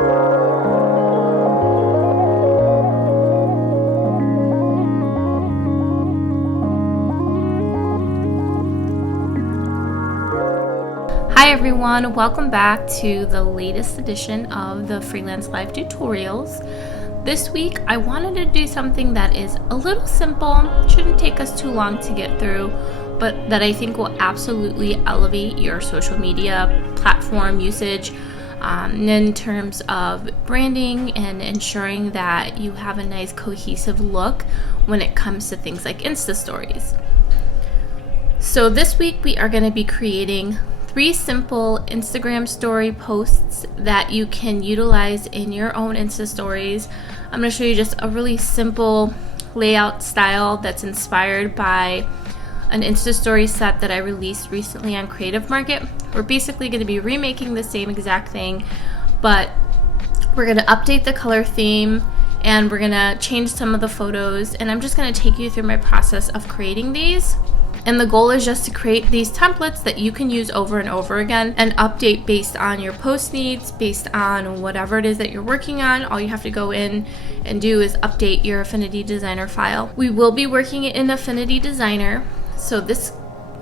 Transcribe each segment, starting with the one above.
Hi everyone, welcome back to the latest edition of the Freelance Life tutorials. This week I wanted to do something that is a little simple, shouldn't take us too long to get through, but that I think will absolutely elevate your social media platform usage in terms of branding and ensuring that you have a nice cohesive look when it comes to things like Instastories. So this week we are going to be creating 3 simple Instagram story posts that you can utilize in your own Insta stories. I'm going to show you just a really simple layout style that's inspired by an Insta story set that I released recently on Creative Market. We're basically going to be remaking the same exact thing, but we're going to update the color theme and we're going to change some of the photos, and I'm just going to take you through my process of creating these. And the goal is just to create these templates that you can use over and over again and update based on your post needs, based on whatever it is that you're working on. All you have to go in and do is update your Affinity Designer file. We will be working it in Affinity Designer. So this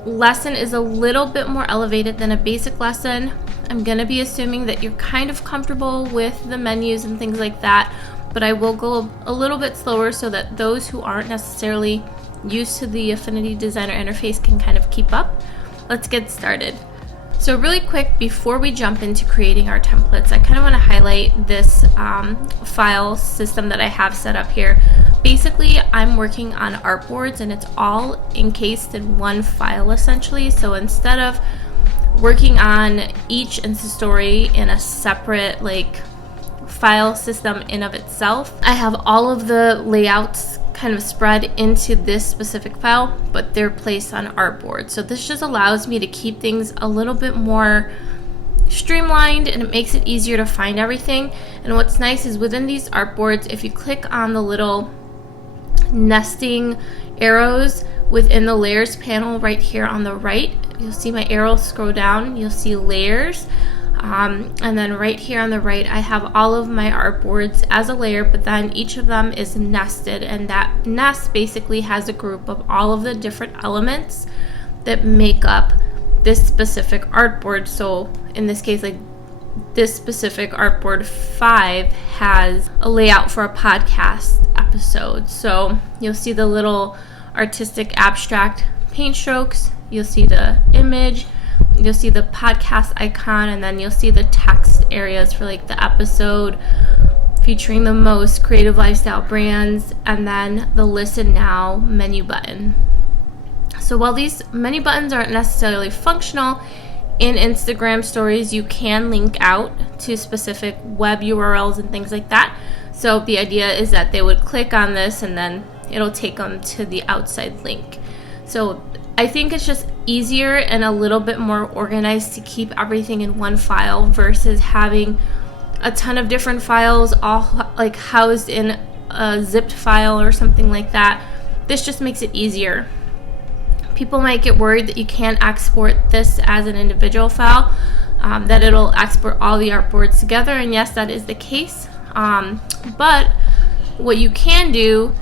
lesson is a little bit more elevated than a basic lesson. I'm going to be assuming that you're kind of comfortable with the menus and things like that, but I will go a little bit slower so that those who aren't necessarily used to the Affinity Designer interface can kind of keep up. Let's get started. So really quick, before we jump into creating our templates, I kind of want to highlight this file system that I have set up here. Basically, I'm working on Artboards and it's all encased in one file essentially. So instead of working on each Insta story in a separate file system in of itself, I have all of the layouts kind of spread into this specific file, but they're placed on Artboard. So this just allows me to keep things a little bit more streamlined and it makes it easier to find everything. And what's nice is within these Artboards, if you click on the little nesting arrows within the layers panel right here on the right, you'll see my arrow scroll down, you'll see layers. And then right here on the right, I have all of my artboards as a layer, but then each of them is nested, and that nest basically has a group of all of the different elements that make up this specific artboard. So in this case, this specific artboard 5 has a layout for a podcast episode. So you'll see the little artistic abstract paint strokes, you'll see the image, you'll see the podcast icon, and then you'll see the text areas for the episode featuring the most creative lifestyle brands, and then the listen now menu button. So while these menu buttons aren't necessarily functional in Instagram stories, you can link out to specific web URLs and things like that. So the idea is that they would click on this and then it'll take them to the outside link. So I think it's just easier and a little bit more organized to keep everything in one file versus having a ton of different files all housed in a zipped file or something like that. This just makes it easier. People might get worried that you can't export this as an individual file, that it'll export all the artboards together, and yes, that is the case. But what you can do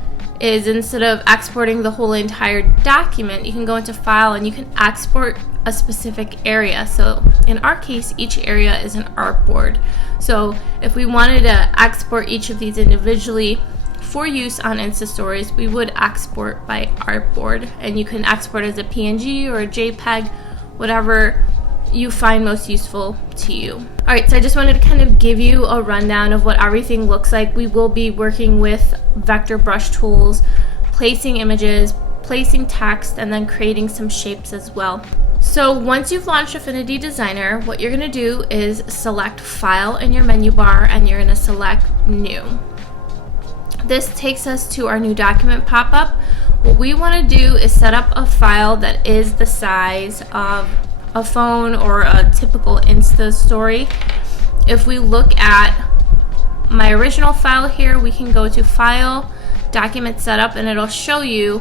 is instead of exporting the whole entire document, you can go into File and you can export a specific area. So in our case, each area is an artboard. So if we wanted to export each of these individually for use on Insta Stories, we would export by artboard, and you can export as a PNG or a JPEG, whatever you find most useful to you. Alright, so I just wanted to kind of give you a rundown of what everything looks like. We will be working with vector brush tools, placing images, placing text, and then creating some shapes as well. So once you've launched Affinity Designer, what you're going to do is select File in your menu bar and you're going to select New. This takes us to our new document pop-up. What we want to do is set up a file that is the size of a phone or a typical Insta story. If we look at my original file here, we can go to File, Document Setup, and it'll show you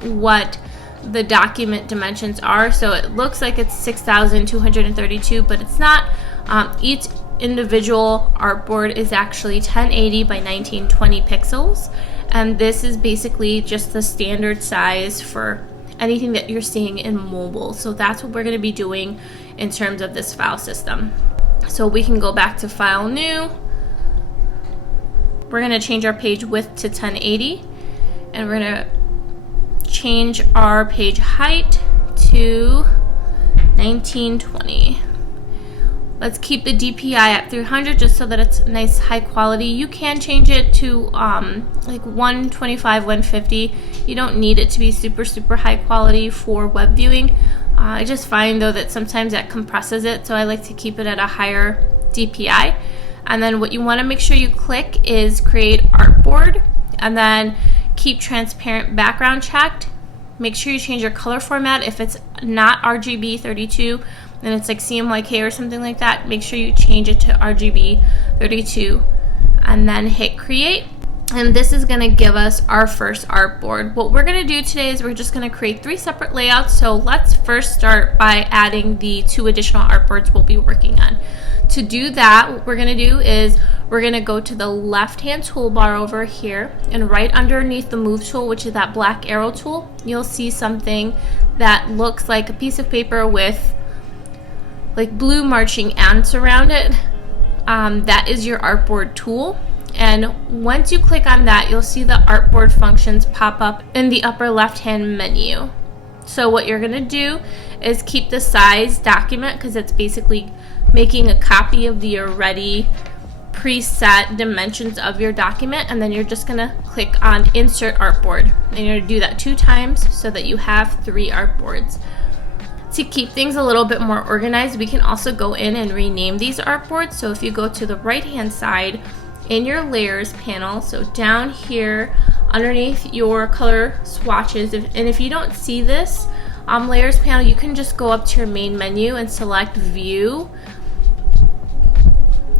what the document dimensions are. So it looks like it's 6,232, but it's not. individual artboard is actually 1080 by 1920 pixels, and this is basically just the standard size for anything that you're seeing in mobile. So that's what we're going to be doing in terms of this file system. So we can go back to File, New. We're going to change our page width to 1080, and we're going to change our page height to 1920. Let's keep the DPI at 300 just so that it's nice high quality. You can change it to like 125, 150. You don't need it to be super high quality for web viewing. I just find though that sometimes that compresses it, so I like to keep it at a higher DPI. And then what you want to make sure you click is create artboard, and then keep transparent background checked. Make sure you change your color format. If it's not RGB 32, then it's like CMYK or something like that, make sure you change it to RGB 32 and then hit create. And this is going to give us our first artboard. What we're going to do today is we're just going to create 3 separate layouts. So let's first start by adding the 2 additional artboards we'll be working on. To do that, what we're going to do is we're going to go to the left hand toolbar over here, and right underneath the move tool, which is that black arrow tool, you'll see something that looks like a piece of paper with like blue marching ants around it. That is your artboard tool. And once you click on that, you'll see the artboard functions pop up in the upper left hand menu. So what you're going to do is keep the size document, because it's basically making a copy of the already preset dimensions of your document, and then you're just going to click on insert artboard, and you're going to do that 2 times so that you have 3 artboards. To keep things a little bit more organized, we can also go in and rename these artboards. So if you go to the right hand side in your layers panel, so down here underneath your color swatches, and if you don't see this layers panel, you can just go up to your main menu and select view,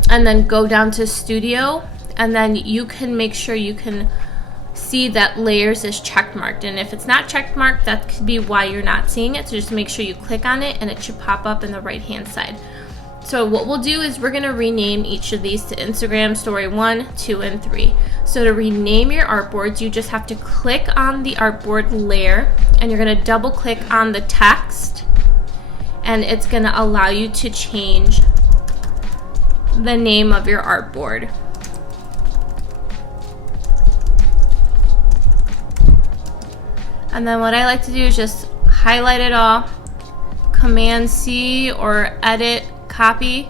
and then go down to studio, and then you can make sure you can see that layers is check marked, and if it's not check marked, that could be why you're not seeing it. So just make sure you click on it and it should pop up in the right hand side. So what we'll do is we're going to rename each of these to Instagram Story 1, 2, and 3. So to rename your artboards, you just have to click on the artboard layer, and you're going to double click on the text, and it's going to allow you to change the name of your artboard. And then what I like to do is just highlight it all, Command C or edit, copy,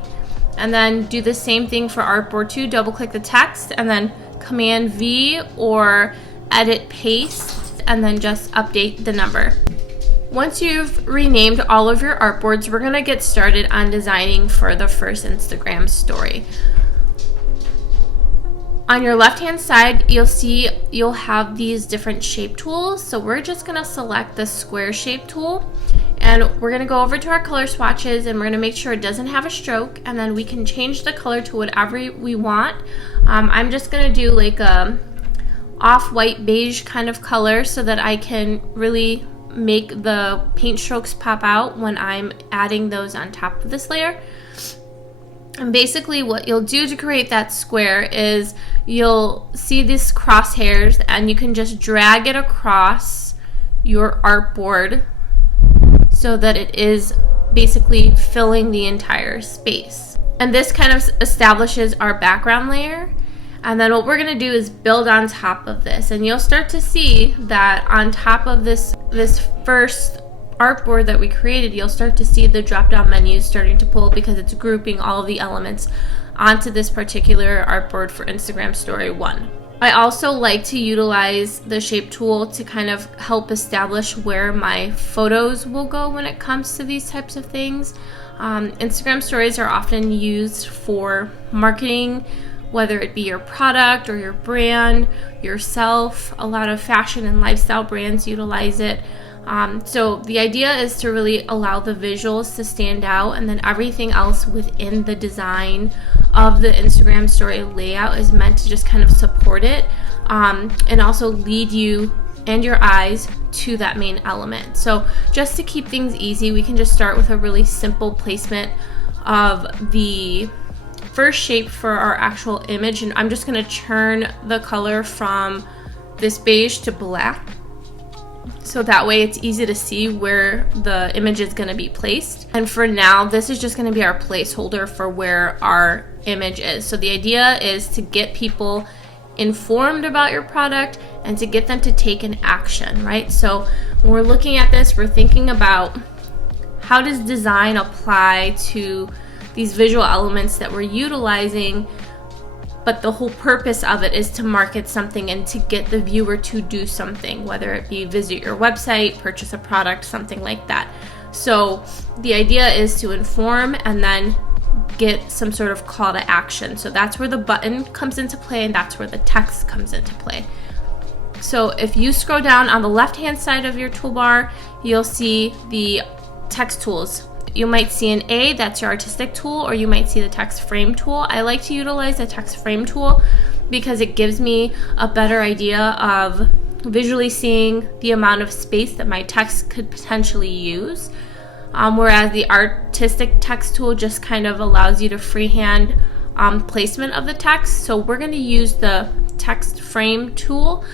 and then do the same thing for artboard 2, double click the text, and then Command V or edit, paste, and then just update the number. Once you've renamed all of your artboards, we're going to get started on designing for the first Instagram story. On your left hand side, you'll see you'll have these different shape tools. So we're just going to select the square shape tool, and we're going to go over to our color swatches, and we're going to make sure it doesn't have a stroke, and then we can change the color to whatever we want. I'm just going to do like a off-white beige kind of color so that I can really make the paint strokes pop out when I'm adding those on top of this layer. And basically what you'll do to create that square is you'll see these crosshairs, and you can just drag it across your artboard so that it is basically filling the entire space. And this kind of establishes our background layer. And then what we're going to do is build on top of this, and you'll start to see that on top of this first artboard that we created, you'll start to see the drop down menus starting to pull, because it's grouping all of the elements onto this particular artboard for Instagram Story 1. I also like to utilize the shape tool to kind of help establish where my photos will go when it comes to these types of things. Instagram stories are often used for marketing, whether it be your product or your brand, yourself. A lot of fashion and lifestyle brands utilize it. So the idea is to really allow the visuals to stand out, and then everything else within the design of the Instagram story layout is meant to just kind of support it, and also lead you and your eyes to that main element. So just to keep things easy, we can just start with a really simple placement of the first shape for our actual image, and I'm just going to churn the color from this beige to black, so that way it's easy to see where the image is going to be placed. And for now, this is just going to be our placeholder for where our image is. So the idea is to get people informed about your product and to get them to take an action, right? So when we're looking at this, we're thinking about how does design apply to these visual elements that we're utilizing, but the whole purpose of it is to market something and to get the viewer to do something, whether it be visit your website, purchase a product, something like that. So the idea is to inform and then get some sort of call to action. So that's where the button comes into play, and that's where the text comes into play. So if you scroll down on the left hand side of your toolbar, you'll see the text tools. You might see an A, that's your artistic tool, or you might see the text frame tool. I like to utilize the text frame tool because it gives me a better idea of visually seeing the amount of space that my text could potentially use. Whereas the artistic text tool just kind of allows you to freehand placement of the text. So we're going to use the text frame tool.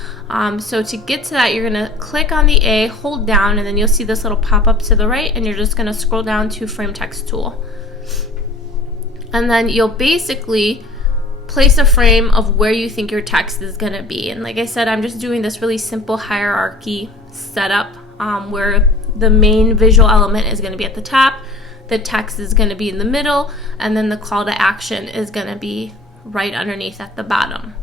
So to get to that, you're going to click on the A, hold down, and then you'll see this little pop-up to the right, and you're just going to scroll down to frame text tool. And then you'll basically place a frame of where you think your text is going to be. And like I said, I'm just doing this really simple hierarchy setup where the main visual element is going to be at the top, the text is going to be in the middle, and then the call to action is going to be right underneath at the bottom.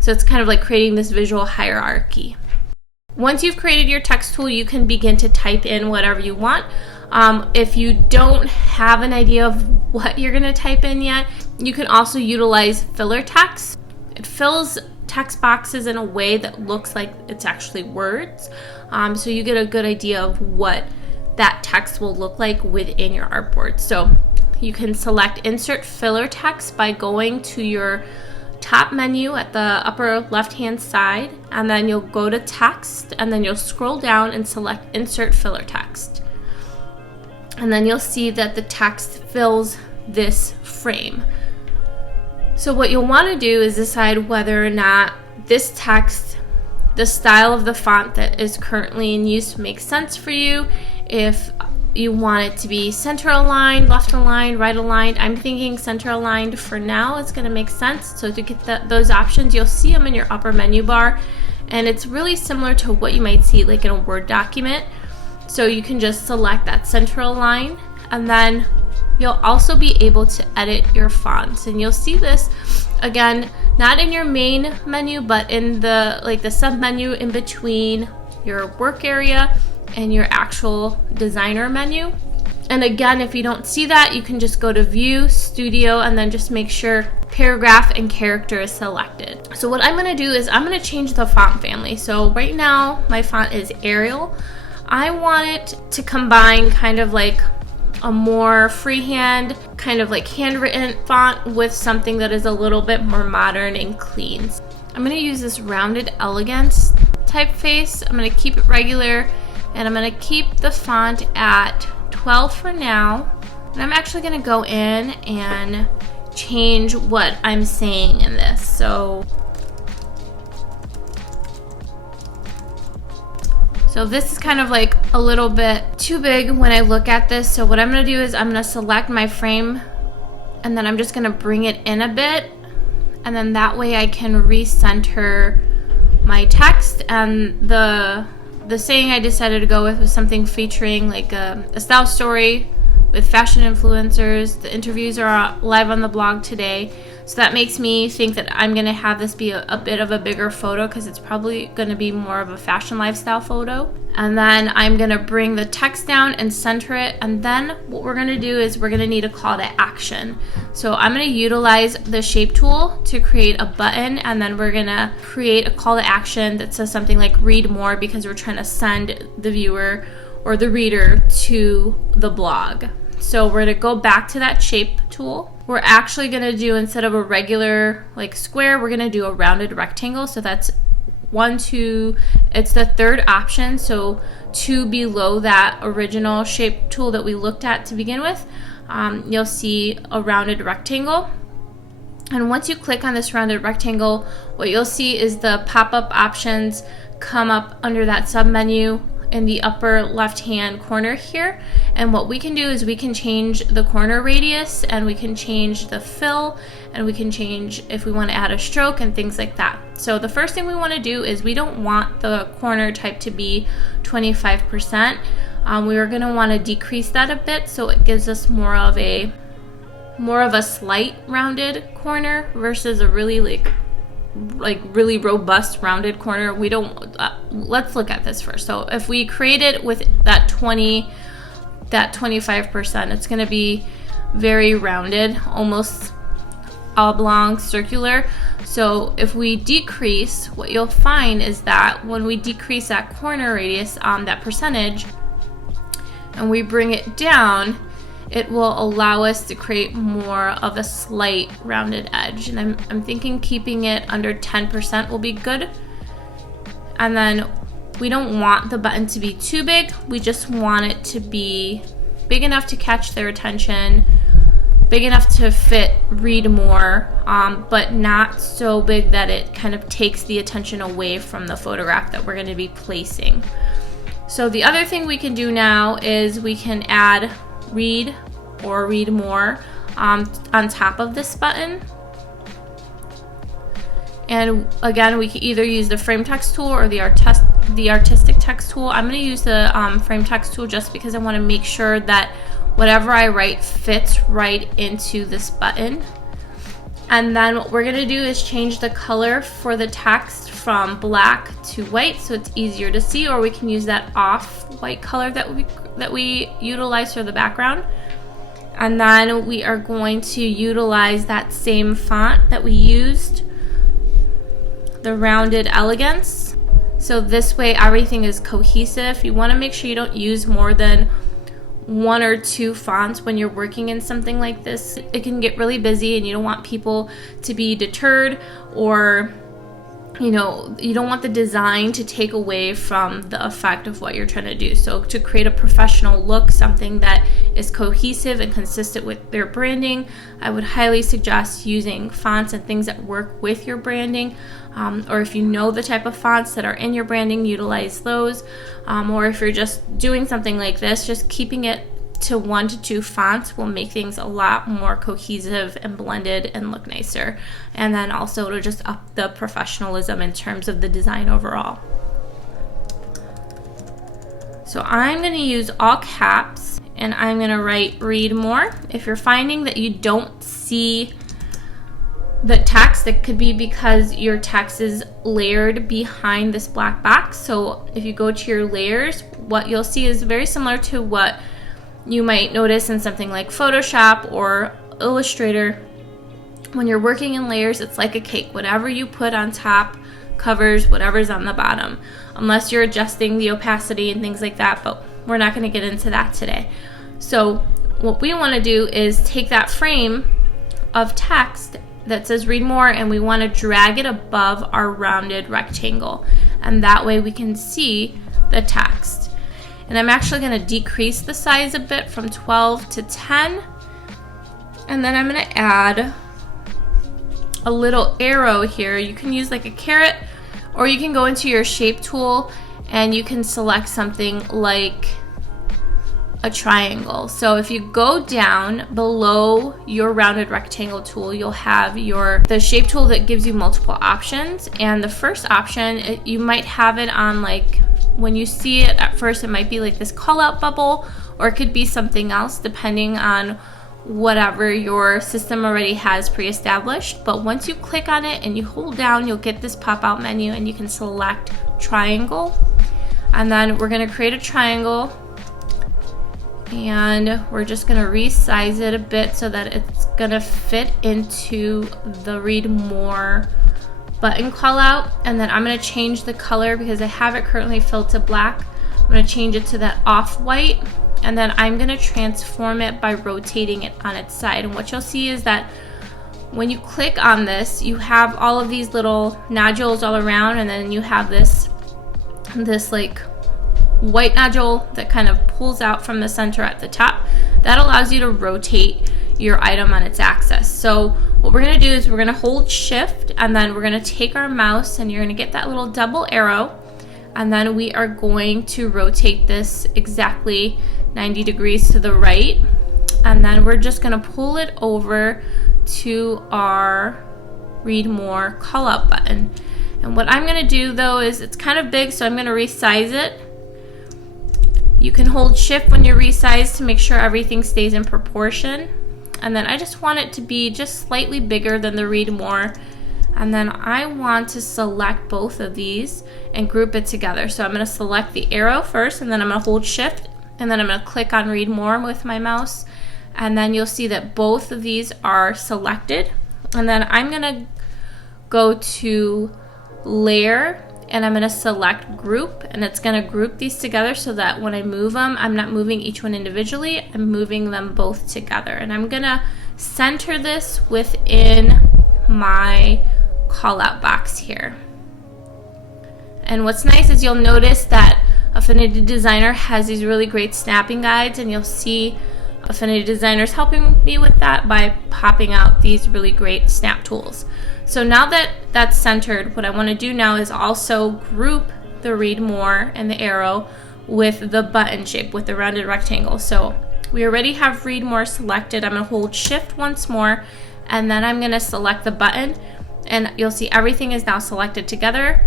So it's kind of like creating this visual hierarchy. Once you've created your text tool, you can begin to type in whatever you want. If you don't have an idea of what you're going to type in yet, you can also utilize filler text. It fills text boxes in a way that looks like it's actually words. So you get a good idea of what that text will look like within your artboard. So you can select Insert Filler Text by going to your top menu at the upper left hand side, and then you'll go to Text, and then you'll scroll down and select Insert Filler Text. And then you'll see that the text fills this frame. So what you'll want to do is decide whether or not this text, the style of the font that is currently in use, makes sense for you. If you want it to be center aligned, left aligned, right aligned, I'm thinking center aligned for now. It's going to make sense. So to get those options, you'll see them in your upper menu bar, and it's really similar to what you might see like in a Word document. So you can just select that center align, and then you'll also be able to edit your fonts. And you'll see this again, not in your main menu, but in the sub menu in between your work area and your actual designer menu. And again, if you don't see that, you can just go to View, Studio, and then just make sure Paragraph and Character is selected. So what I'm going to do is I'm going to change the font family. So right now my font is Arial. I want it to combine kind of like a more freehand, kind of like handwritten font with something that is a little bit more modern and clean. I'm going to use this Rounded Elegance typeface. I'm going to keep it regular, and I'm going to keep the font at 12 for now. And I'm actually going to go in and change what I'm saying in this. So this is kind of like a little bit too big when I look at this. So what I'm going to do is I'm going to select my frame, and then I'm just going to bring it in a bit, and then that way I can recenter my text. And the saying I decided to go with was something featuring like a style story with fashion influencers. The interviews are live on the blog today. So that makes me think that I'm going to have this be a bit of a bigger photo, because it's probably going to be more of a fashion lifestyle photo. And then I'm going to bring the text down and center it. And then what we're going to do is we're going to need a call to action. So I'm going to utilize the shape tool to create a button, and then we're going to create a call to action that says something like read more, because we're trying to send the viewer or the reader to the blog. So we're going to go back to that shape tool. We're actually going to do, instead of a regular like square, we're going to do a rounded rectangle. So that's 1, 2, it's the third option. So 2 below that original shape tool that we looked at to begin with, you'll see a rounded rectangle. And once you click on this rounded rectangle, what you'll see is the pop-up options come up under that sub-menu in the upper left-hand corner here. And what we can do is we can change the corner radius, and we can change the fill, and we can change if we want to add a stroke and things like that. So the first thing we want to do is we don't want the corner type to be 25%. We are going to want to decrease that a bit so it gives us more of a slight rounded corner versus a really really robust rounded corner. We don't let's look at this first. So if we create it with that 25%, it's going to be very rounded, almost oblong, circular. So if we decrease, what you'll find is that when we decrease that corner radius on that percentage and we bring it down, it will allow us to create more of a slight rounded edge. And I'm thinking keeping it under 10% will be good. And then we don't want the button to be too big. We just want it to be big enough to catch their attention, big enough to fit read more, but not so big that it kind of takes the attention away from the photograph that we're going to be placing. So the other thing we can do now is we can add read or read more on top of this button. And again, we can either use the frame text tool or the artistic text tool. I'm going to use the frame text tool just because I want to make sure that whatever I write fits right into this button. And then what we're going to do is change the color for the text from black to white so it's easier to see, or we can use that off-white color that we utilize for the background. And then we are going to utilize that same font that we used, the Rounded Elegance. So this way everything is cohesive. You want to make sure you don't use more than 1 or 2 fonts when you're working in something like this. It can get really busy and you don't want people to be deterred, or you don't want the design to take away from the effect of what you're trying to do. So to create a professional look, something that is cohesive and consistent with their branding, I would highly suggest using fonts and things that work with your branding. Or if you know the type of fonts that are in your branding, utilize those. Or if you're just doing something like this, just keeping it to 1 to 2 fonts will make things a lot more cohesive and blended and look nicer. And then also it'll just up the professionalism in terms of the design overall. So I'm going to use all caps and I'm going to write read more. If you're finding that you don't see the text, it could be because your text is layered behind this black box. So if you go to your layers, what you'll see is very similar to what you might notice in something like Photoshop or Illustrator. When you're working in layers, it's like a cake. Whatever you put on top covers whatever's on the bottom, unless you're adjusting the opacity and things like that, but we're not going to get into that today. So what we want to do is take that frame of text that says read more and we want to drag it above our rounded rectangle, and that way we can see the text. And I'm actually going to decrease the size a bit from 12 to 10. And then I'm going to add a little arrow here. You can use like a caret, or you can go into your shape tool and you can select something like a triangle. So if you go down below your rounded rectangle tool, you'll have the shape tool that gives you multiple options. And the first option, you might have it on, like, when you see it at first, it might be like this call out bubble, or it could be something else depending on whatever your system already has pre-established. But once you click on it and you hold down, you'll get this pop-out menu and you can select triangle. And then we're going to create a triangle, and we're just going to resize it a bit so that it's going to fit into the read more button call out. And then I'm going to change the color because I have it currently filled to black. I'm going to change it to that off-white, and then I'm going to transform it by rotating it on its side. And what you'll see is that when you click on this, you have all of these little nodules all around, and then you have this like white nodule that kind of pulls out from the center at the top. That allows you to rotate, your item on its axis. So what we're going to do is we're going to hold shift, and then we're going to take our mouse, and you're going to get that little double arrow, and then we are going to rotate this exactly 90 degrees to the right, and then we're just going to pull it over to our read more call out button. And what I'm going to do though is, it's kind of big, so I'm going to resize it. You can hold shift when you resize to make sure everything stays in proportion. And then I just want it to be just slightly bigger than the read more. And then I want to select both of these and group it together. So I'm going to select the arrow first, and then I'm going to hold shift, and then I'm going to click on read more with my mouse. And then you'll see that both of these are selected. And then I'm going to go to layer, and I'm going to select group, and it's going to group these together so that when I move them, I'm not moving each one individually, I'm moving them both together. And I'm going to center this within my call out box here. And what's nice is you'll notice that Affinity Designer has these really great snapping guides, and you'll see Affinity Designer's helping me with that by popping out these really great snap tools. So now that that's centered, what I want to do now is also group the read more and the arrow with the button shape, with the rounded rectangle. So we already have read more selected. I'm going to hold shift once more, and then I'm going to select the button, and you'll see everything is now selected together.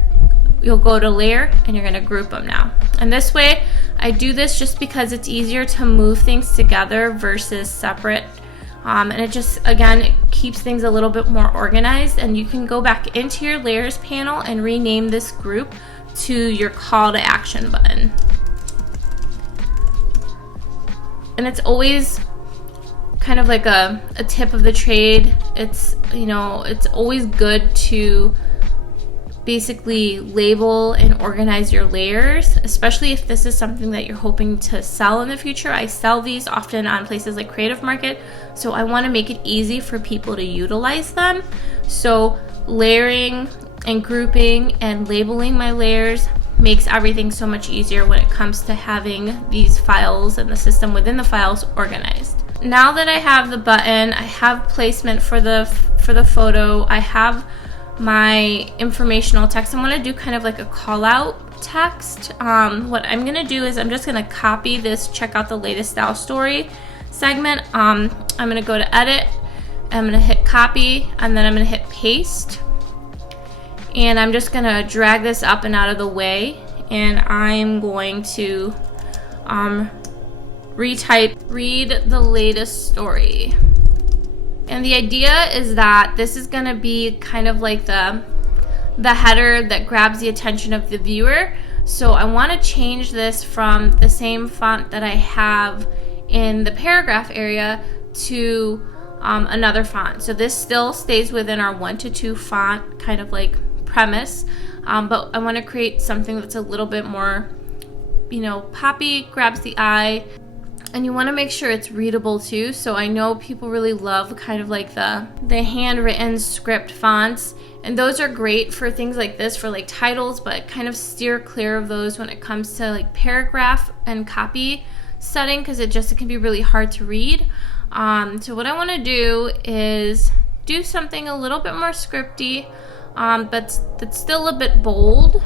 You'll go to layer, and you're going to group them now. And this way, I do this just because it's easier to move things together versus separate. And it just, again, it keeps things a little bit more organized. And you can go back into your layers panel and rename this group to your call to action button. And it's always kind of like a tip of the trade. It's, you know, it's always good to basically label and organize your layers, especially if this is something that you're hoping to sell in the future. I sell these often on places like Creative Market, so I want to make it easy for people to utilize them. So layering and grouping and labeling my layers makes everything so much easier when it comes to having these files and the system within the files organized. Now that I have the button, I have placement for the photo, I have my informational text. I'm going to do kind of like a call out text. What I'm going to do is I'm just going to copy this check out the latest style story segment. I'm going to go to edit, I'm going to hit copy, and then I'm going to hit paste, and I'm just going to drag this up and out of the way, and I'm going to retype read the latest story. And the idea is that this is going to be kind of like the header that grabs the attention of the viewer. So I want to change this from the same font that I have in the paragraph area to another font. So this still stays within our 1 to 2 font kind of like premise, but I want to create something that's a little bit more, you know, poppy, grabs the eye. And you want to make sure it's readable too. So I know people really love kind of like the handwritten script fonts, and those are great for things like this, for like titles, but kind of steer clear of those when it comes to like paragraph and copy setting, because it can be really hard to read. So what I want to do is do something a little bit more scripty, but that's still a bit bold,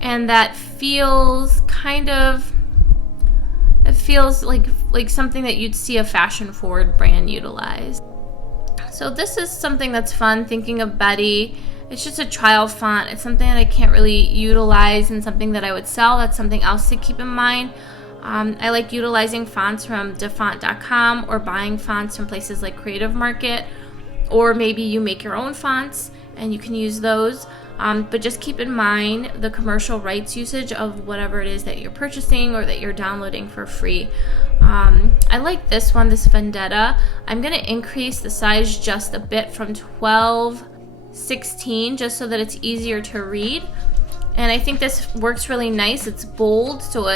and that feels kind of, it feels like something that you'd see a fashion-forward brand utilize. So this is something that's fun, thinking of Betty. It's just a child font. It's something that I can't really utilize and something that I would sell. That's something else to keep in mind. I like utilizing fonts from defont.com or buying fonts from places like Creative Market, or maybe you make your own fonts and you can use those. But just keep in mind the commercial rights usage of whatever it is that you're purchasing or that you're downloading for free. I like this one, this Vendetta. I'm going to increase the size just a bit from 12:16 just so that it's easier to read. And I think this works really nice. It's bold, so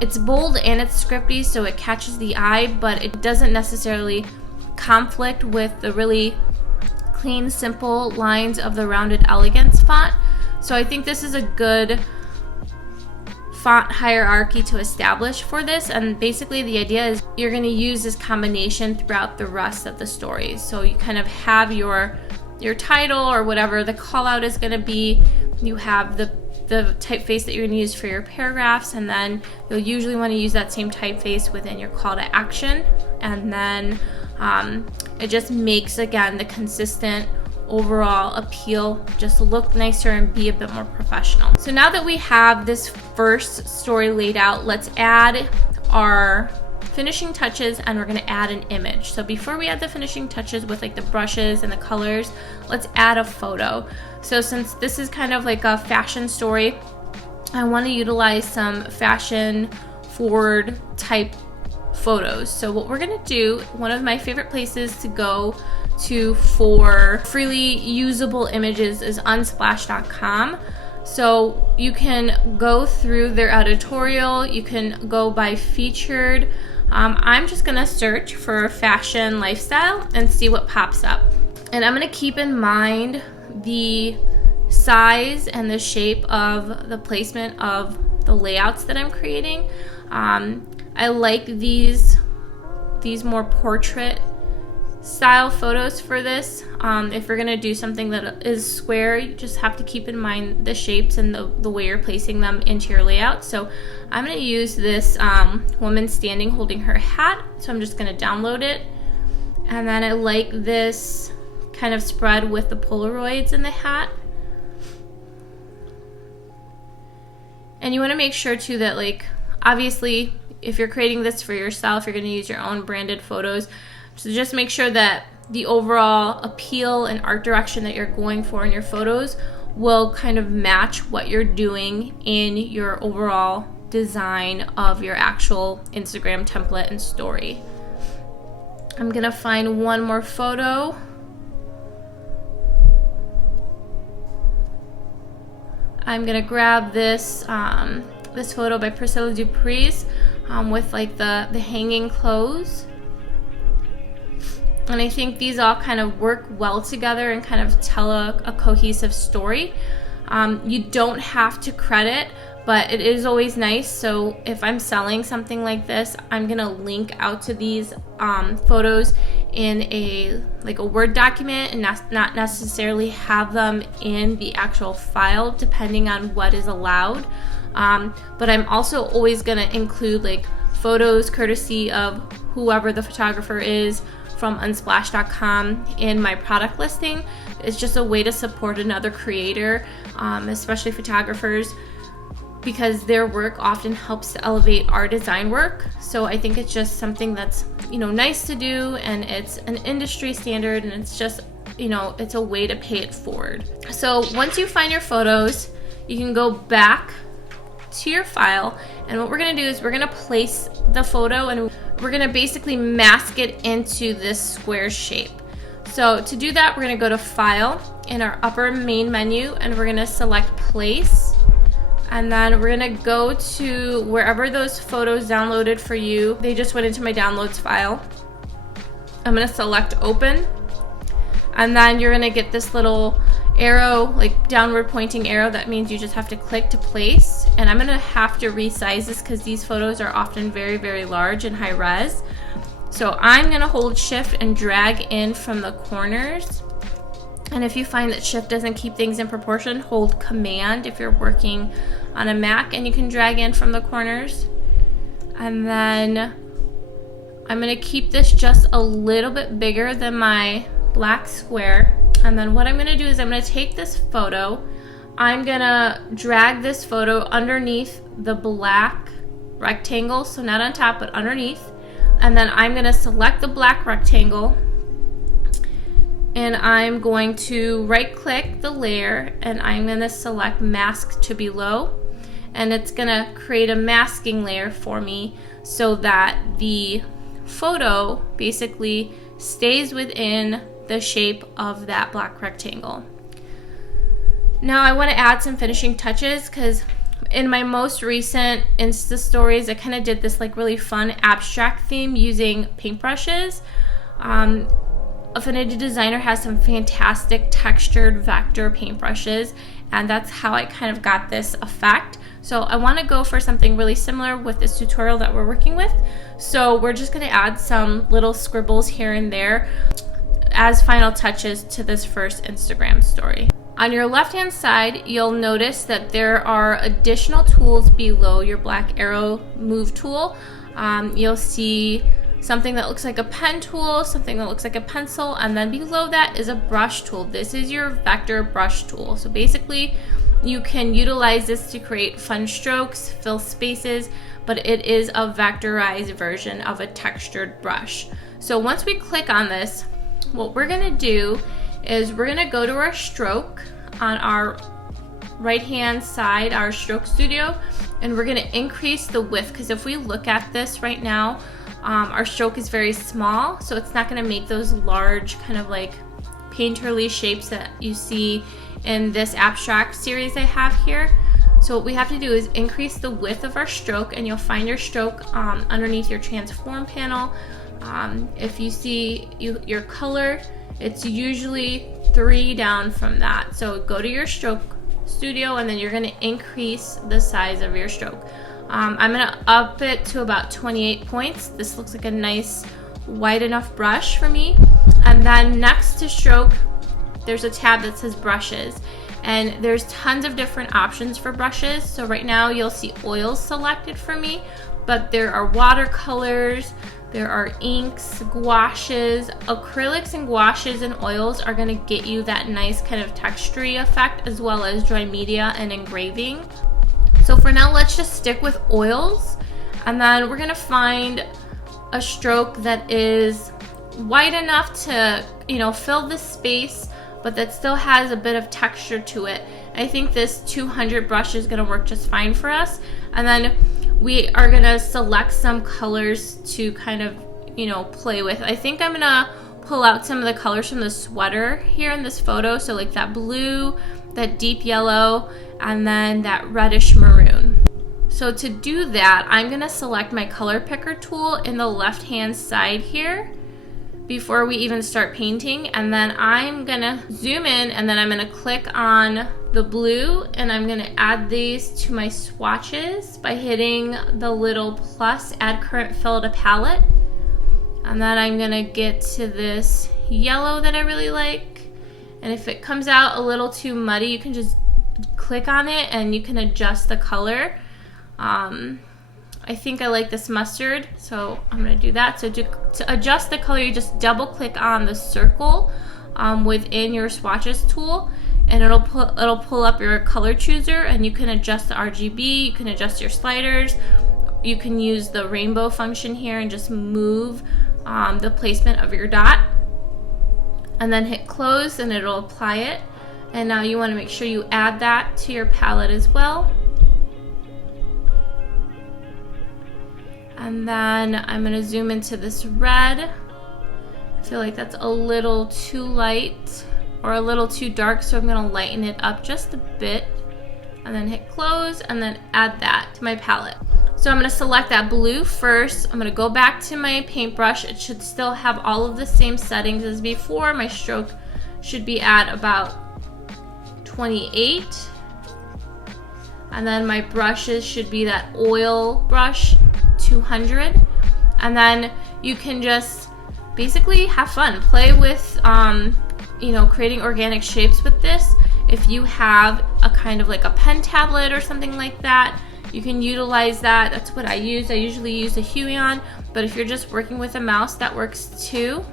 it's bold and it's scripty, so it catches the eye, but it doesn't necessarily conflict with the really clean, simple lines of the Rounded Elegance font. So I think this is a good font hierarchy to establish for this, and basically the idea is you're going to use this combination throughout the rest of the stories. So you kind of have your title or whatever the call out is going to be. You have the typeface that you're going to use for your paragraphs, and then you'll usually want to use that same typeface within your call to action. And then it just makes, again, the consistent overall appeal just look nicer and be a bit more professional. So now that we have this first story laid out, let's add our finishing touches, and we're going to add an image. So before we add the finishing touches with like the brushes and the colors, let's add a photo. So since this is kind of like a fashion story, I want to utilize some fashion forward type photos. So what we're going to do, one of my favorite places to go to for freely usable images is unsplash.com. So you can go through their editorial, you can go by featured. I'm just gonna search for fashion lifestyle and see what pops up. And I'm gonna keep in mind the size and the shape of the placement of the layouts that I'm creating. I like these more portrait style photos for this. If you're gonna do something that is square, you just have to keep in mind the shapes and the way you're placing them into your layout. So I'm gonna use this woman standing holding her hat, so I'm just gonna download it. And then I like this kind of spread with the Polaroids in the hat. And you want to make sure too that, like, obviously if you're creating this for yourself, you're going to use your own branded photos. So just make sure that the overall appeal and art direction that you're going for in your photos will kind of match what you're doing in your overall design of your actual Instagram template and story. I'm going to find one more photo. I'm going to grab this this photo by Priscilla with like the hanging clothes. And I think these all kind of work well together and kind of tell a cohesive story. You don't have to credit, but it is always nice. So if I'm selling something like this, I'm gonna link out to these photos in a Word document and not necessarily have them in the actual file, depending on what is allowed. But I'm also always gonna include like photos courtesy of whoever the photographer is from unsplash.com in my product listing. It's just a way to support another creator, especially photographers, because their work often helps to elevate our design work. So I think it's just something that's, nice to do, and it's an industry standard, and it's just, it's a way to pay it forward. So once you find your photos, you can go back to your file, and what we're gonna do is we're gonna place the photo, and we're gonna basically mask it into this square shape. So to do that, we're gonna go to File in our upper main menu, and we're gonna select Place, and then we're gonna go to wherever those photos downloaded for you. They just went into my downloads file. I'm gonna select Open, and then you're gonna get this little arrow, like downward pointing arrow. That means you just have to click to place. And I'm gonna have to resize this because these photos are often very, very large and high res. So I'm gonna hold Shift and drag in from the corners. And if you find that Shift doesn't keep things in proportion, hold Command if you're working on a Mac, and you can drag in from the corners. And then I'm gonna keep this just a little bit bigger than my black square. And then what I'm gonna do is I'm gonna take this photo, I'm gonna drag this photo underneath the black rectangle, so not on top but underneath, and then I'm gonna select the black rectangle, and I'm going to right click the layer, and I'm gonna select Mask to Below, and it's gonna create a masking layer for me so that the photo basically stays within the shape of that black rectangle. Now I want to add some finishing touches, because in my most recent Insta stories I kind of did this like really fun abstract theme using paintbrushes. Affinity Designer has some fantastic textured vector paintbrushes, and that's how I kind of got this effect. So I want to go for something really similar with this tutorial that we're working with. So we're just going to add some little scribbles here and there as final touches to this first Instagram story. On your left hand side, you'll notice that there are additional tools below your black arrow move tool. You'll see something that looks like a pen tool, something that looks like a pencil, and then below that is a brush tool. This is your vector brush tool. So basically, you can utilize this to create fun strokes, fill spaces, but it is a vectorized version of a textured brush. So once we click on this, what we're gonna do is we're gonna go to our stroke on our right hand side, our stroke studio, and we're gonna increase the width, because if we look at this right now, our stroke is very small, so it's not gonna make those large kind of like painterly shapes that you see in this abstract series I have here. So what we have to do is increase the width of our stroke, and you'll find your stroke underneath your transform panel. If you see your color, it's usually 3 down from that. So go to your stroke studio, and then you're going to increase the size of your stroke. I'm going to up it to about 28 points. This looks like a nice wide enough brush for me. And then next to stroke, there's a tab that says brushes, and there's tons of different options for brushes. So right now you'll see oils selected for me, but there are watercolors, there are inks, gouaches, acrylics, and gouaches and oils are going to get you that nice kind of textury effect, as well as dry media and engraving. So for now, let's just stick with oils, and then we're going to find a stroke that is wide enough to, fill the space, but that still has a bit of texture to it. I think this 200 brush is going to work just fine for us. And then we are going to select some colors to kind of, play with. I think I'm going to pull out some of the colors from the sweater here in this photo. So like that blue, that deep yellow, and then that reddish maroon. So to do that, I'm going to select my color picker tool in the left hand side here before we even start painting, and then I'm gonna zoom in, and then I'm gonna click on the blue, and I'm gonna add these to my swatches by hitting the little plus add current fill to palette. And then I'm gonna get to this yellow that I really like, and if it comes out a little too muddy, you can just click on it and you can adjust the color. I think I like this mustard, so I'm going to do that. So to adjust the color, you just double click on the circle within your swatches tool, and it'll pull up your color chooser, and you can adjust the RGB, you can adjust your sliders, you can use the rainbow function here and just move the placement of your dot, and then hit close and it'll apply it. And now you want to make sure you add that to your palette as well. And then I'm going to zoom into this red. I feel like that's a little too light or a little too dark, so I'm going to lighten it up just a bit, and then hit close and then add that to my palette. So I'm going to select that blue first. I'm going to go back to my paintbrush. It should still have all of the same settings as before. My stroke should be at about 28. And then my brushes should be that oil brush, 200. And then you can just basically have fun, play with creating organic shapes with this. If you have a kind of like a pen tablet or something like that, you can utilize that. That's what I use. I usually use a Huion, but if you're just working with a mouse, that works too.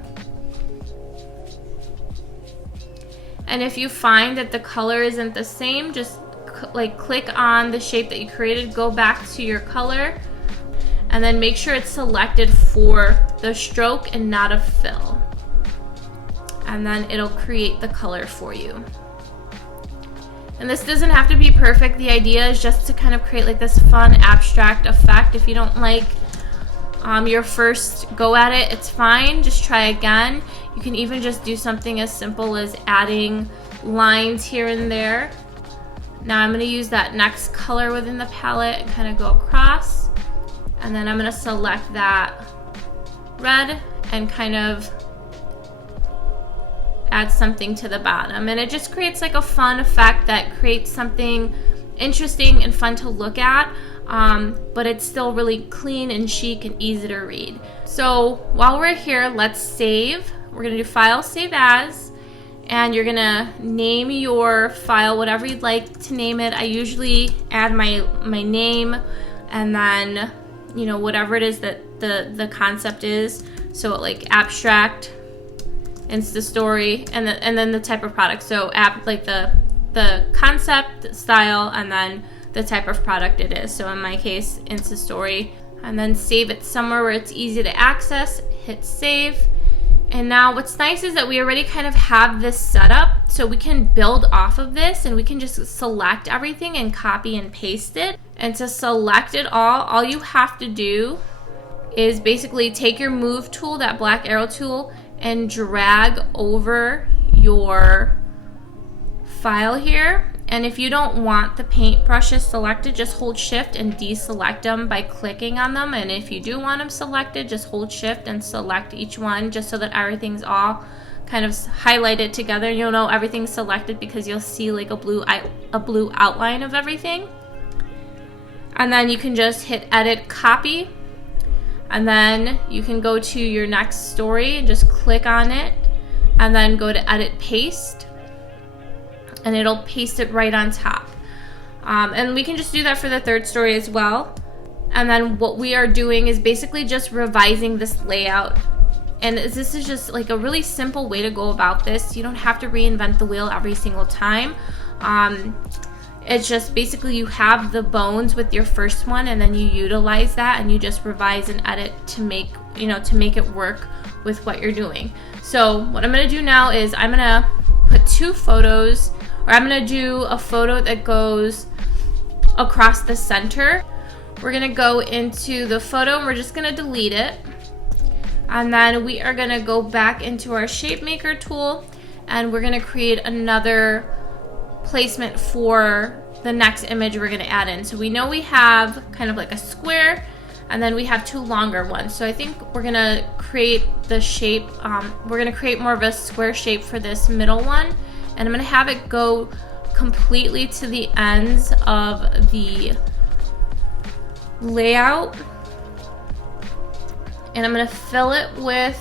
And if you find that the color isn't the same, just click on the shape that you created, go back to your color, and then make sure it's selected for the stroke and not a fill. And then it'll create the color for you. And this doesn't have to be perfect. The idea is just to kind of create like this fun abstract effect. If you don't like your first go at it, it's fine. Just try again. You can even just do something as simple as adding lines here and there. Now I'm going to use that next color within the palette and kind of go across. And then I'm going to select that red and kind of add something to the bottom. And it just creates like a fun effect that creates something interesting and fun to look at, but it's still really clean and chic and easy to read. So while we're here, let's save. We're gonna do File, Save As, and you're gonna name your file whatever you'd like to name it. I usually add my name and then, you know, whatever it is that the concept is. So like abstract, Instastory, and then the type of product. So like the concept, style, and then the type of product it is. So in my case, Instastory. And then save it somewhere where it's easy to access. Hit save. And now what's nice is that we already kind of have this set up, so we can build off of this and we can just select everything and copy and paste it. And to select it all you have to do is basically take your move tool, that black arrow tool, and drag over your file here. And if you don't want the paint brushes selected, just hold shift and deselect them by clicking on them. And if you do want them selected, just hold shift and select each one, just so that everything's all kind of highlighted together. You'll know everything's selected because you'll see like a blue outline of everything. And then you can just hit edit, copy, and then you can go to your next story and just click on it and then go to edit, paste, and it'll paste it right on top. And we can just do that for the third story as well. And then what we are doing is basically just revising this layout. And this is just like a really simple way to go about this. You don't have to reinvent the wheel every single time. It's just basically you have the bones with your first one, and then you utilize that and you just revise and edit to make it work with what you're doing. So what I'm gonna do now is I'm gonna put two photos, or I'm gonna do a photo that goes across the center. We're gonna go into the photo and we're just gonna delete it. And then we are gonna go back into our shape maker tool and we're gonna create another placement for the next image we're gonna add in. So we know we have kind of like a square and then we have two longer ones. So I think we're gonna create the shape, we're gonna create more of a square shape for this middle one. And I'm gonna have it go completely to the ends of the layout. And I'm gonna fill it with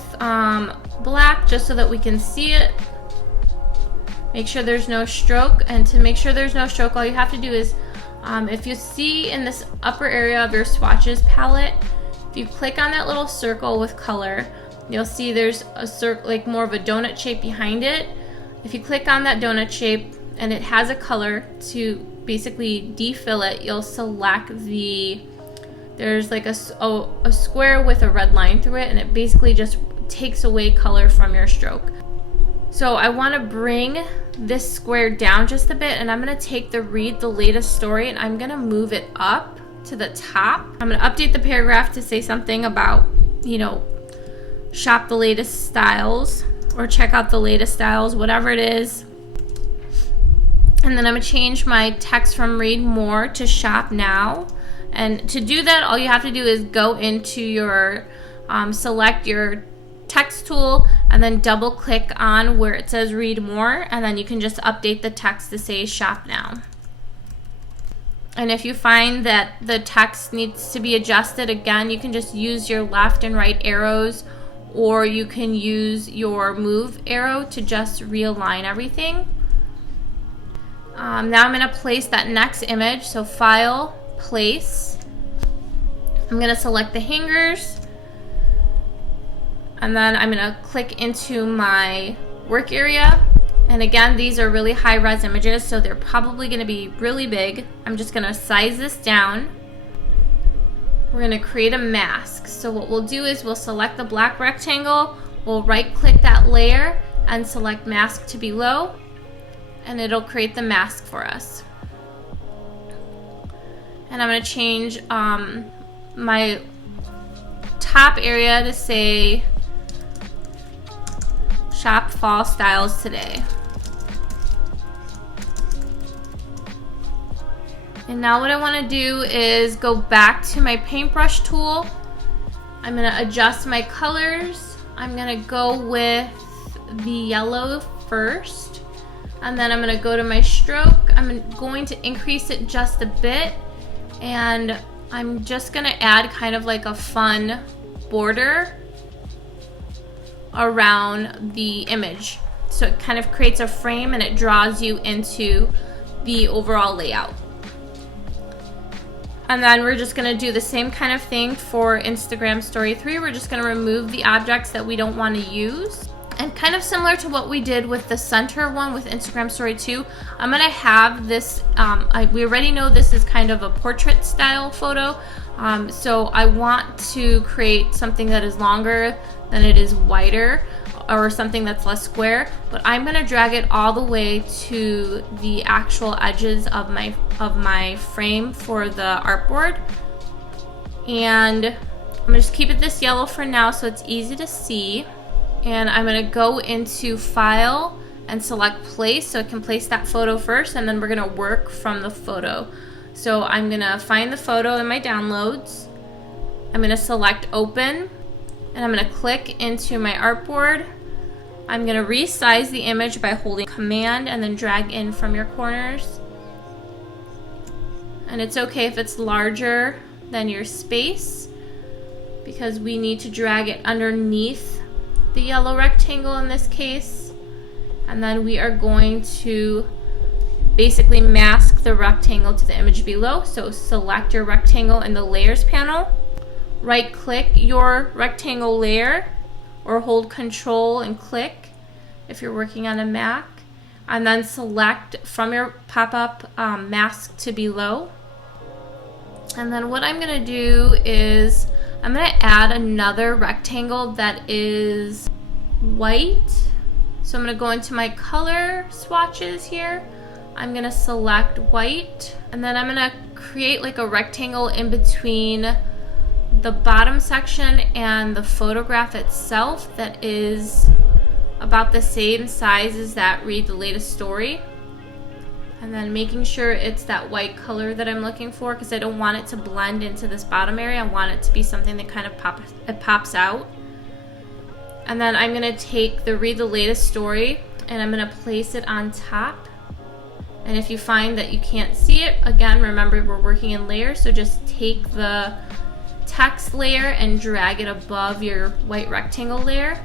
black just so that we can see it. Make sure there's no stroke, and to make sure there's no stroke, all you have to do is, if you see in this upper area of your swatches palette, if you click on that little circle with color, you'll see there's a circle, like more of a donut shape behind it. If you click on that donut shape and it has a color, to basically defill it, you'll select there's like a square with a red line through it, and it basically just takes away color from your stroke. So I want to bring this square down just a bit, and I'm going to take the read the latest story and I'm going to move it up to the top. I'm going to update the paragraph to say something about, you know, shop the latest styles or check out the latest styles, whatever it is. And then I'm going to change my text from read more to shop now. And to do that, all you have to do is go into your, select your text tool and then double click on where it says read more, and then you can just update the text to say shop now. And if you find that the text needs to be adjusted, again, you can just use your left and right arrows, or you can use your move arrow to just realign everything. Now I'm going to place that next image. So file, place. I'm going to select the hangers. And then I'm going to click into my work area. And again, these are really high res images, so they're probably going to be really big. I'm just going to size this down. We're going to create a mask. So what we'll do is we'll select the black rectangle, we'll right click that layer and select mask to below, and it'll create the mask for us. And I'm going to change my top area to say shop fall styles today. And now what I want to do is go back to my paintbrush tool. I'm going to adjust my colors. I'm going to go with the yellow first. And then I'm going to go to my stroke. I'm going to increase it just a bit. And I'm just going to add kind of like a fun border around the image. So it kind of creates a frame and it draws you into the overall layout. And then we're just going to do the same kind of thing for Instagram Story 3. We're just going to remove the objects that we don't want to use. And kind of similar to what we did with the center one with Instagram Story 2, I'm going to have this, we already know this is kind of a portrait style photo. So I want to create something that is longer than it is wider, or something that's less square, but I'm going to drag it all the way to the actual edges of my frame for the artboard. And I'm going to just keep it this yellow for now so it's easy to see. And I'm going to go into File and select Place, so I can place that photo first, and then we're going to work from the photo. So I'm going to find the photo in my downloads. I'm going to select Open, and I'm going to click into my artboard. I'm going to resize the image by holding Command and then drag in from your corners. And it's okay if it's larger than your space, because we need to drag it underneath the yellow rectangle in this case. And then we are going to basically mask the rectangle to the image below. So select your rectangle in the Layers panel. Right click your rectangle layer, or hold Control and click if you're working on a Mac, and then select from your pop-up mask to below. And then what I'm going to do is I'm going to add another rectangle that is white. So I'm going to go into my color swatches here. I'm going to select white, and then I'm going to create like a rectangle in between the bottom section and the photograph itself that is about the same size as that Read the Latest Story. And then making sure it's that white color that I'm looking for, because I don't want it to blend into this bottom area. I want it to be something that kind of pops out. And then I'm going to take the Read the Latest Story and I'm going to place it on top. And if you find that you can't see it, again, remember we're working in layers, so just take the text layer and drag it above your white rectangle layer,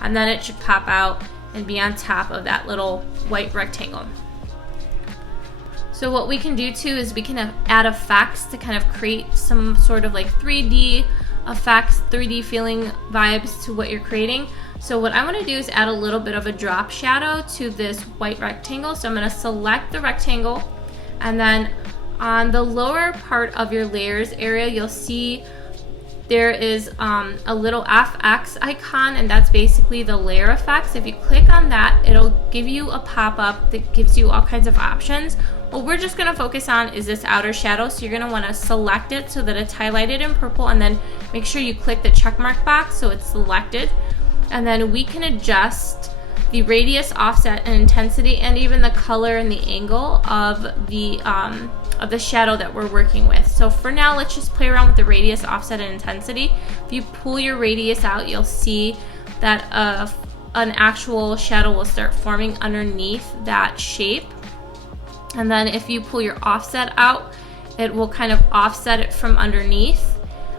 and then it should pop out and be on top of that little white rectangle. So what we can do too is we can add effects to kind of create some sort of like 3D effects, 3D feeling vibes to what you're creating. So what I want to do is add a little bit of a drop shadow to this white rectangle. So I'm going to select the rectangle, and then on the lower part of your layers area, you'll see there is a little FX icon, and that's basically the layer effects. If you click on that, it'll give you a pop-up that gives you all kinds of options. What we're just going to focus on is this outer shadow, so you're going to want to select it so that it's highlighted in purple, and then make sure you click the check mark box so it's selected. And then we can adjust the radius, offset, and intensity, and even the color and the angle of the shadow that we're working with. So for now, let's just play around with the radius, offset, and intensity. If you pull your radius out, you'll see that an actual shadow will start forming underneath that shape. And then if you pull your offset out, it will kind of offset it from underneath.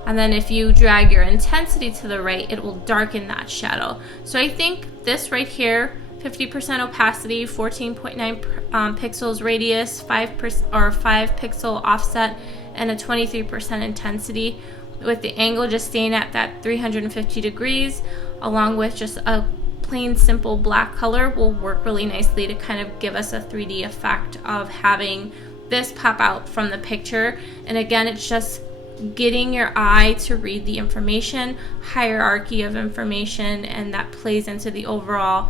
And then if you drag your intensity to the right, it will darken that shadow. So I think this right here, 50% opacity, 14.9 pixels radius, 5 pixel offset, and a 23% intensity, with the angle just staying at that 350 degrees, along with just a plain simple black color, will work really nicely to kind of give us a 3D effect of having this pop out from the picture. And again, it's just getting your eye to read the information, hierarchy of information, and that plays into the overall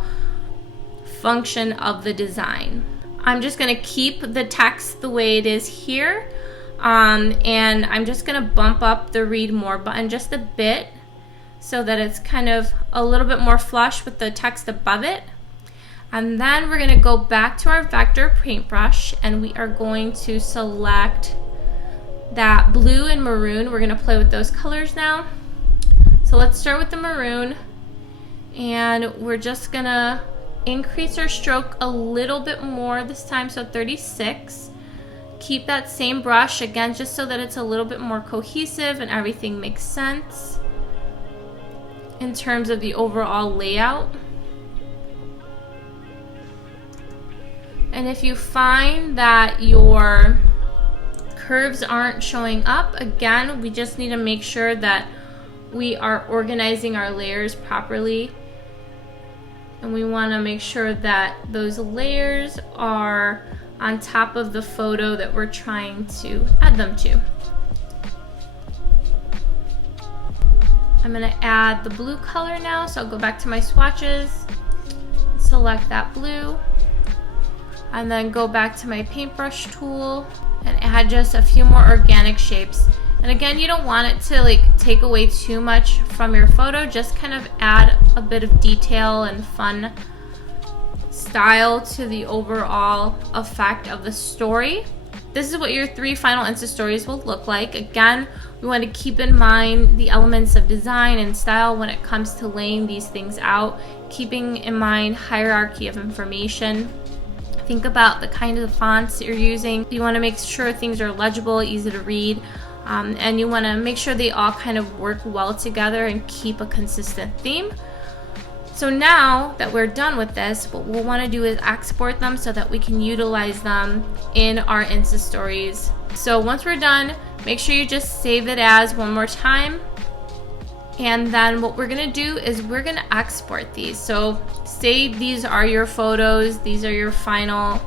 function of the design. I'm just going to keep the text the way it is here, and I'm just going to bump up the read more button just a bit so that it's kind of a little bit more flush with the text above it. And then we're going to go back to our vector paintbrush, and we are going to select that blue and maroon. We're going to play with those colors now. So let's start with the maroon, and we're just going to increase our stroke a little bit more this time, so 36. Keep that same brush again, just so that it's a little bit more cohesive and everything makes sense in terms of the overall layout. And if you find that your curves aren't showing up, again, we just need to make sure that we are organizing our layers properly. And we want to make sure that those layers are on top of the photo that we're trying to add them to. I'm going to add the blue color now, so I'll go back to my swatches, select that blue, and then go back to my paintbrush tool and add just a few more organic shapes. And again, you don't want it to like take away too much from your photo, just kind of add a bit of detail and fun style to the overall effect of the story. This is what your 3 final Insta stories will look like. Again, we want to keep in mind the elements of design and style when it comes to laying these things out, keeping in mind hierarchy of information. Think about the kind of fonts that you're using. You want to make sure things are legible, easy to read, and you want to make sure they all kind of work well together and keep a consistent theme. So now that we're done with this, what we'll want to do is export them so that we can utilize them in our Insta stories. So once we're done, make sure you just save it as one more time. And then what we're going to do is we're going to export these. So say these are your photos, these are your final,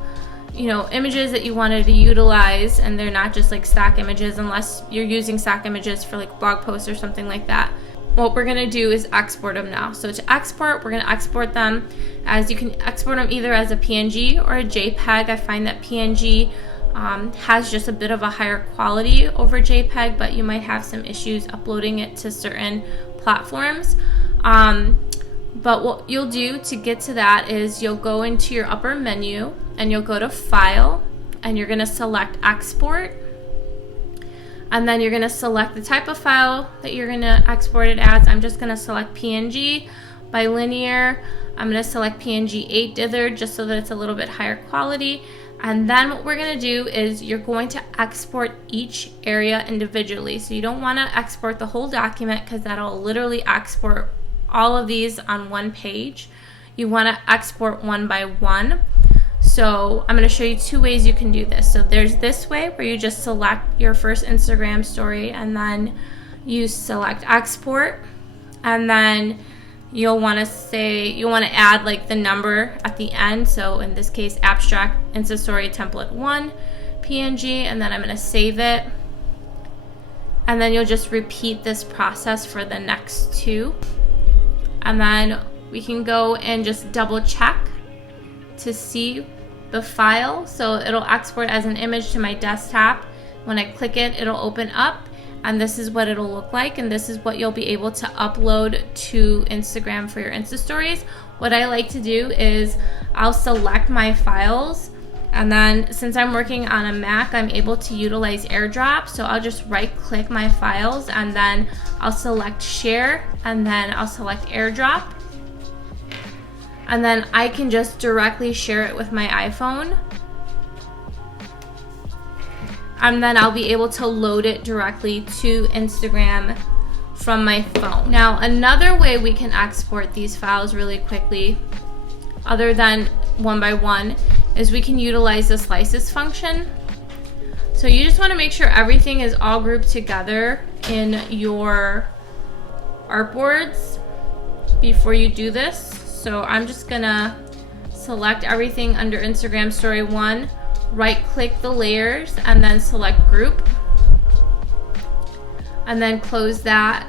images that you wanted to utilize, and they're not just like stock images unless you're using stock images for like blog posts or something like that. What we're going to do is export them now. So to export, we're going to export them as you can export them either as a PNG or a JPEG. I find that PNG has just a bit of a higher quality over JPEG, but you might have some issues uploading it to certain platforms. But what you'll do to get to that is you'll go into your upper menu and you'll go to File, and you're going to select Export. And then you're going to select the type of file that you're going to export it as. I'm just going to select PNG by linear. I'm going to select PNG 8 dithered just so that it's a little bit higher quality. And then what we're going to do is you're going to export each area individually. So you don't want to export the whole document because that'll literally export all of these on one page. You want to export one by one. So I'm going to show you 2 ways you can do this. So there's this way where you just select your first Instagram story and then you select export, and then you'll want to add like the number at the end. So in this case, abstract Instastory template 1 PNG, and then I'm going to save it. And then you'll just repeat this process for the next 2. And then we can go and just double check to see the file. So it'll export as an image to my desktop. When I click it, it'll open up, and this is what it'll look like, and this is what you'll be able to upload to Instagram for your Insta stories. What I like to do is I'll select my files, and then since I'm working on a Mac, I'm able to utilize AirDrop. So I'll just right click my files, and then I'll select share, and then I'll select AirDrop. And then I can just directly share it with my iPhone. And then I'll be able to load it directly to Instagram from my phone. Now, another way we can export these files really quickly, other than one by one, is we can utilize the slices function. So you just want to make sure everything is all grouped together in your artboards before you do this. So I'm just gonna select everything under Instagram Story 1, right click the layers, and then select group. And then close that.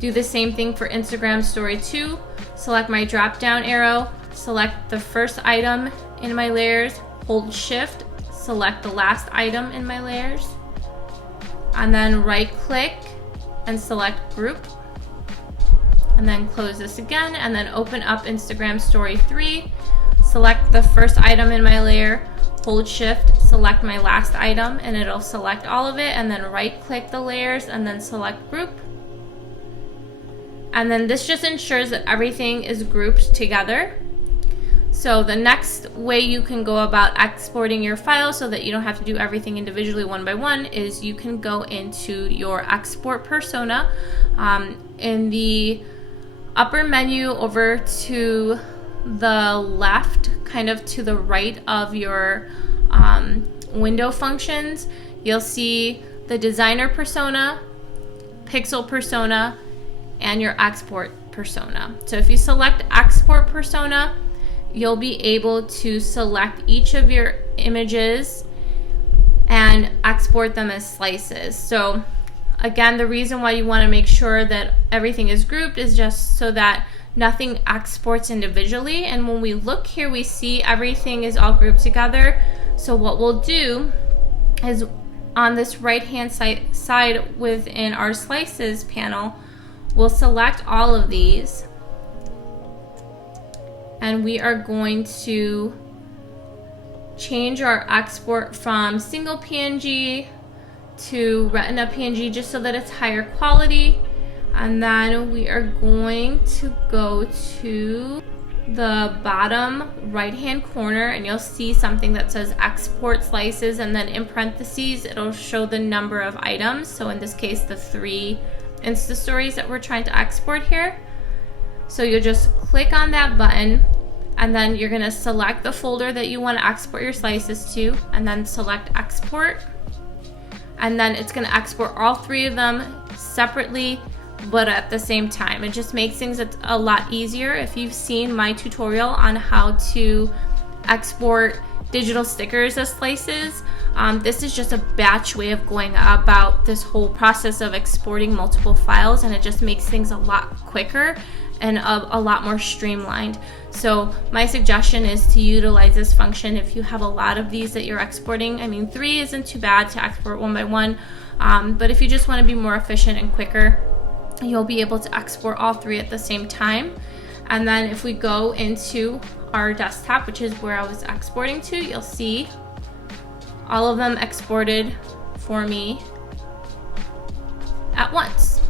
Do the same thing for Instagram Story 2. Select my drop down arrow, select the first item in my layers, hold shift, select the last item in my layers, and then right click and select group. And then close this again, and then open up Instagram Story 3, select the first item in my layer, hold shift, select my last item, and it'll select all of it, and then right click the layers and then select group. And then this just ensures that everything is grouped together. So the next way you can go about exporting your file so that you don't have to do everything individually one by one is you can go into your export persona. In the upper menu over to the left, kind of to the right of your window functions, you'll see the designer persona, pixel persona, and your export persona. So if you select export persona, you'll be able to select each of your images and export them as slices. So again, the reason why you want to make sure that everything is grouped is just so that nothing exports individually. And when we look here, we see everything is all grouped together. So what we'll do is on this right hand side within our slices panel, we'll select all of these, and we are going to change our export from single PNG to Retina PNG just so that it's higher quality. And then we are going to go to the bottom right hand corner, and you'll see something that says export slices, and then in parentheses it'll show the number of items. So in this case, the 3 Instastories that we're trying to export here. So you'll just click on that button, and then you're going to select the folder that you want to export your slices to, and then select export. And then it's going to export all 3 of them separately, but at the same time. It just makes things a lot easier. If you've seen my tutorial on how to export digital stickers as slices, this is just a batch way of going about this whole process of exporting multiple files, and it just makes things a lot quicker and a lot more streamlined. So my suggestion is to utilize this function if you have a lot of these that you're exporting. I mean, 3 isn't too bad to export one by one, but if you just want to be more efficient and quicker, you'll be able to export all 3 at the same time. And then if we go into our desktop, which is where I was exporting to, you'll see all of them exported for me at once.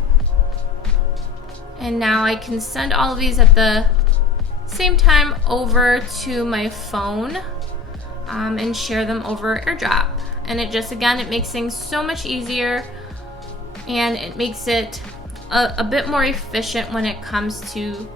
And now I can send all of these at the same time over to my phone and share them over AirDrop. And it just, again, it makes things so much easier, and it makes it a bit more efficient when it comes to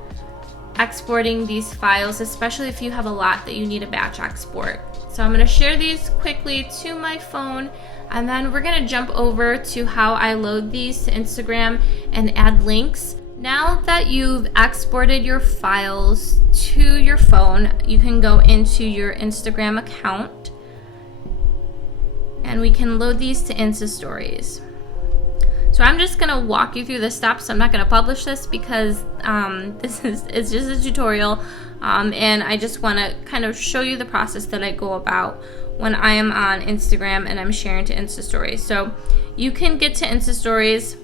exporting these files, especially if you have a lot that you need a batch export. So I'm going to share these quickly to my phone, and then we're going to jump over to how I load these to Instagram and add links. Now that you've exported your files to your phone, you can go into your Instagram account, and we can load these to Instastories. So I'm just going to walk you through the steps. I'm not going to publish this because it's just a tutorial, and I just want to kind of show you the process that I go about when I am on Instagram and I'm sharing to Instastories. So you can get to Instastories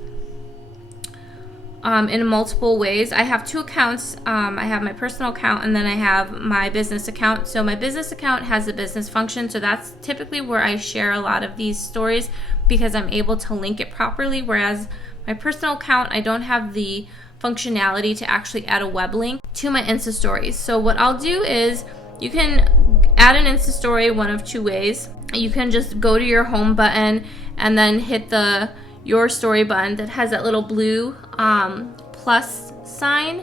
in multiple ways. I have 2 accounts. I have my personal account, and then I have my business account. So my business account has a business function, so that's typically where I share a lot of these stories because I'm able to link it properly, whereas my personal account, I don't have the functionality to actually add a web link to my Insta stories. So what I'll do is you can add an Insta story one of 2 ways. You can just go to your home button and then hit the your story button that has that little blue plus sign,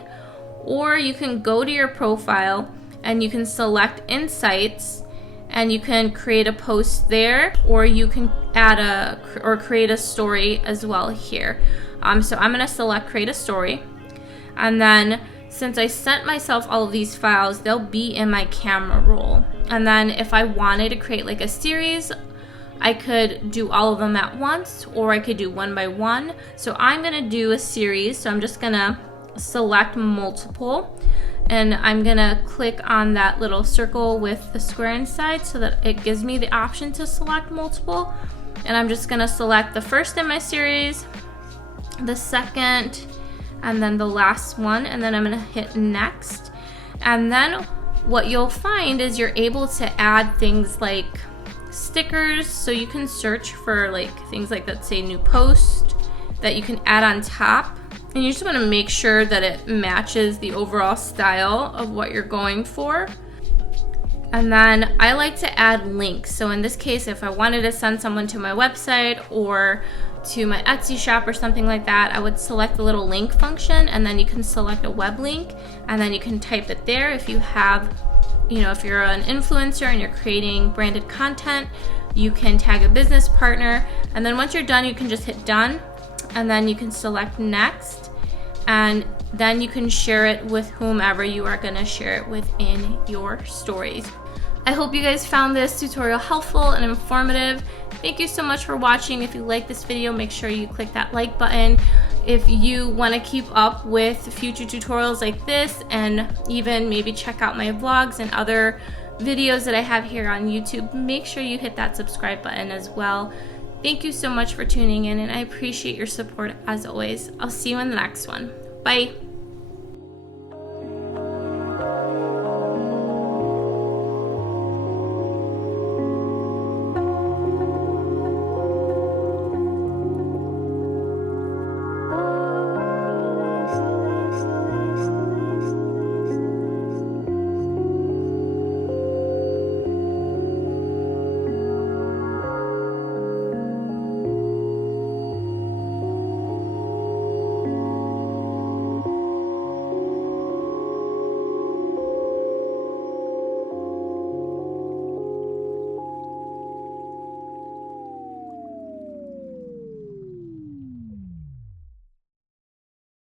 or you can go to your profile and you can select Insights and you can create a post there, or you can add create a story as well here. So I'm going to select create a story, and then since I sent myself all of these files, they'll be in my camera roll. And then if I wanted to create like a series, I could do all of them at once, or I could do one by one. So I'm going to do a series. So I'm just going to select multiple, and I'm going to click on that little circle with the square inside so that it gives me the option to select multiple. And I'm just going to select the first in my series, the second, and then the last one, and then I'm going to hit next. And then what you'll find is you're able to add things like stickers, so you can search for like things like that say new post that you can add on top, and you just want to make sure that it matches the overall style of what you're going for. And then I like to add links. So in this case, if I wanted to send someone to my website or to my Etsy shop or something like that, I would select the little link function, and then you can select a web link, and then you can type it there. If you have, if you're an influencer and you're creating branded content, you can tag a business partner, and then once you're done, you can just hit done, and then you can select next, and then you can share it with whomever you are going to share it within your stories. I hope you guys found this tutorial helpful and informative. Thank you so much for watching. If you like this video, make sure you click that like button. If you want to keep up with future tutorials like this, and even maybe check out my vlogs and other videos that I have here on YouTube, make sure you hit that subscribe button as well. Thank you so much for tuning in, and I appreciate your support as always. I'll see you in the next one. Bye.